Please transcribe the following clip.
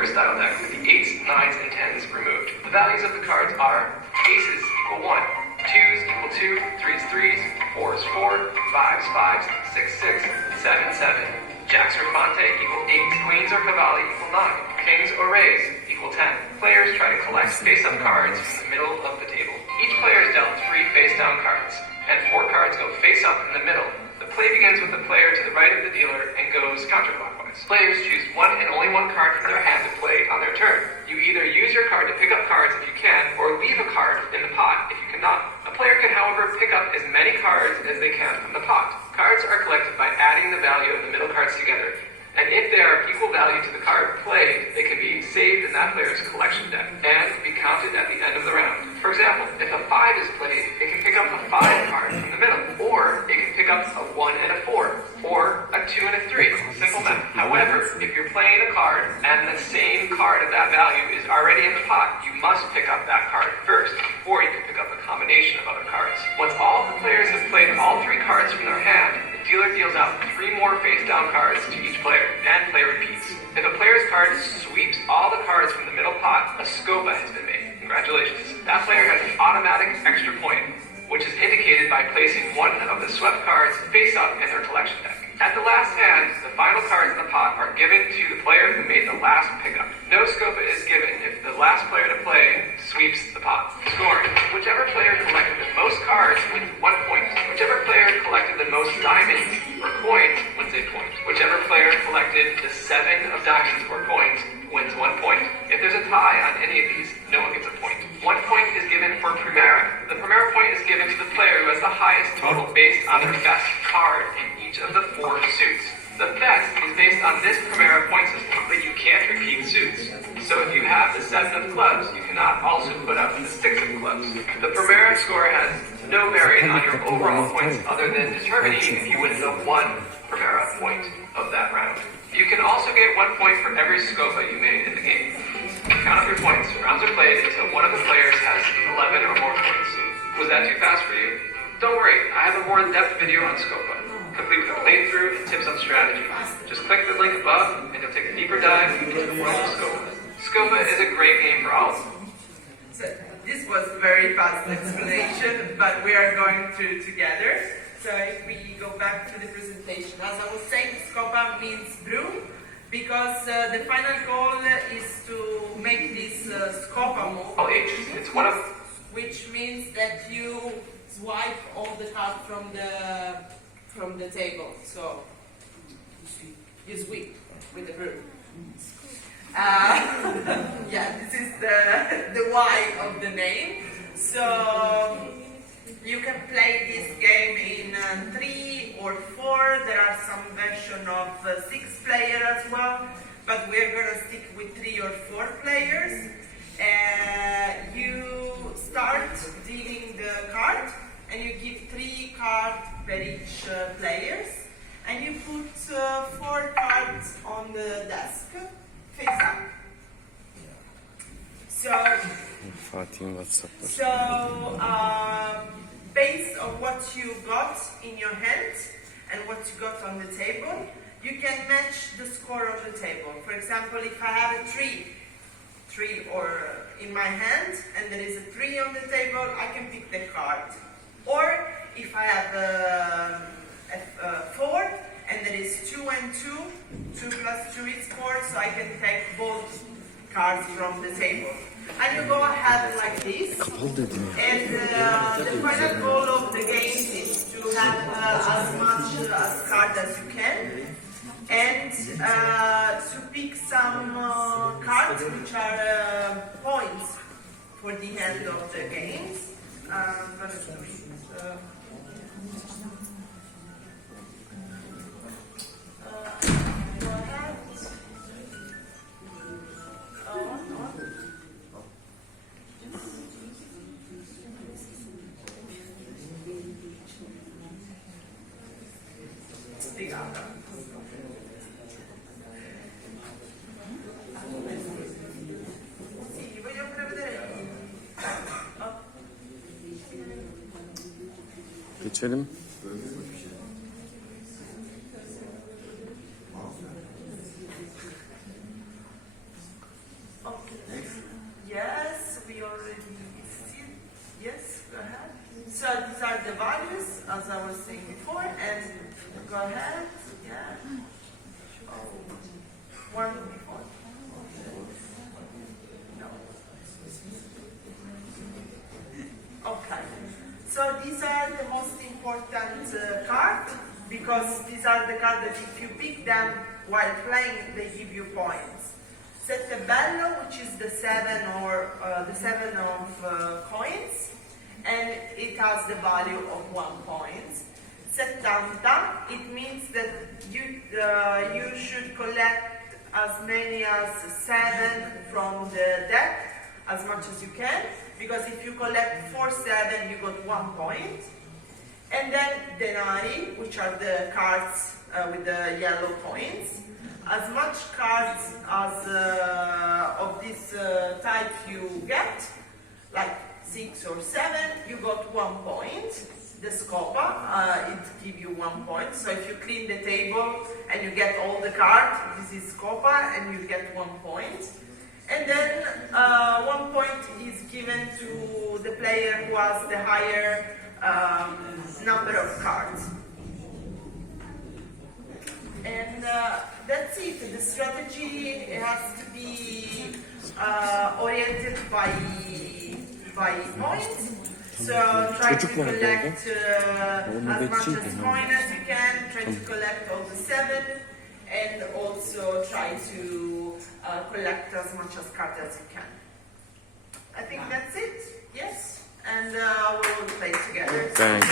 poker-style deck with the 8s, 9s, and 10s removed. The values of the cards are aces equal 1, 2s equal 2, 3s 3s, 4s 4, 5s 5s, 6 6, 7 7. Jacks or Fonte equal 8, queens or cavalli equal 9, kings or rays equal 10. Players try to collect face-up cards from the middle of the table. Each player is dealt 3 face-down cards, and 4 cards go face-up in the middle. The play begins with the player to the right of the dealer and goes counterclockwise. Players choose one and only one card from their hand to play on their turn. You either use your card to pick up cards if you can, or leave a card in the pot if you cannot. A player can, however, pick up as many cards as they can from the pot. Cards are collected by adding the value of the middle cards together, and if they are of equal value to the card played, they can be saved in that player's collection deck and be counted at the end of the round. For example, if a 5 is played, it can pick up a 5 card from the middle, or it can pick up a 1 and a 4, or a 2 and a 3. Simple math. However, if you're playing a card and the same card of that value is already in the pot, you must pick up that card first, before you can pick up a combination of other cards. Once all of the players have played all 3 cards from their hand, the dealer deals out 3 more face-down cards to each player, and play repeats. If a player's card sweeps all the cards from the middle pot, a scopa has been made. Congratulations. That player has an automatic extra point, which is indicated by placing one of the swept cards face up in their collection deck. At the last hand, the final cards in the pot are given to the player who made the last pickup. No scopa is given if the last player to play sweeps the pot. Scoring. Whichever player collected the most cards wins 1 point. Whichever player collected the most diamonds or coins wins a point. Whichever player collected the 7 of diamonds or coins wins 1 point. If there's a tie on any of these, no one gets a point. 1 point is given for Primera. The Primera point is given to the player who has the highest total based on their best card in each of the 4 suits. The best is based on this Primera point system, but you can't repeat suits. So if you have the 7 of clubs, you cannot also put up the 6 of clubs. The Primera score has no bearing on your overall points other than determining if you win the 1 Primera point of that round. You can also get 1 point for every scopa you made in the game. Count up your points. Rounds are played until one of the players has 11 or more points. Was that too fast for you? Don't worry, I have a more in-depth video on scopa, complete with a playthrough and tips on strategy. Just click the link above and you'll take a deeper dive into the world of scopa. Scopa is a great game for all. So this was a very fast explanation, but we are going through together. So if we go back to the presentation, as I was saying, scopa means brew, because the final goal is to make this scopa move, It's one of which means that you swipe all the cards from the table. So you sweep with the brew. Yeah, this is the why of the name. So you can play this game in 3 or 4. There are some version of 6 player as well, but we're going to stick with 3 or 4 players. You start dealing the card, and you give 3 cards per each players, and you put 4 cards on the desk, face up. So based on what you got in your hand and what you got on the table, you can match the score on the table. For example, if I have a 3 or in my hand and there is a 3 on the table, I can pick the card. Or if I have a 4 and there is 2 and 2, 2 plus 2 is 4, so I can take both cards from the table. And you go ahead like this, and the final goal of the game is to have as much as card as you can, and to pick some cards which are points for the end of the games. I'm going to do it. Geçelim. as I was saying before, and go ahead. Yeah. One before. No. Okay. So these are the most important cards, because these are the cards that if you pick them while playing, they give you points. Sette bello, which is the seven of coins, and it has the value of 1 point. Settanta, it means that you should collect as many as 7 from the deck, as much as you can, because if you collect 4 7, you got 1 point. And then denari, which are the cards with the yellow coins. As much cards as of this type you get, like 6 or 7, you got 1 point. The scopa, it gives you 1 point. So if you clean the table and you get all the cards, this is scopa, and you get 1 point. And then 1 point is given to the player who has the higher number of cards. And that's it. The strategy has to be oriented by points. So try to collect as much as coin as you can, try to collect all the 7, and also try to collect as much as cards as you can. I think that's it. Yes? And we will play together. Thanks.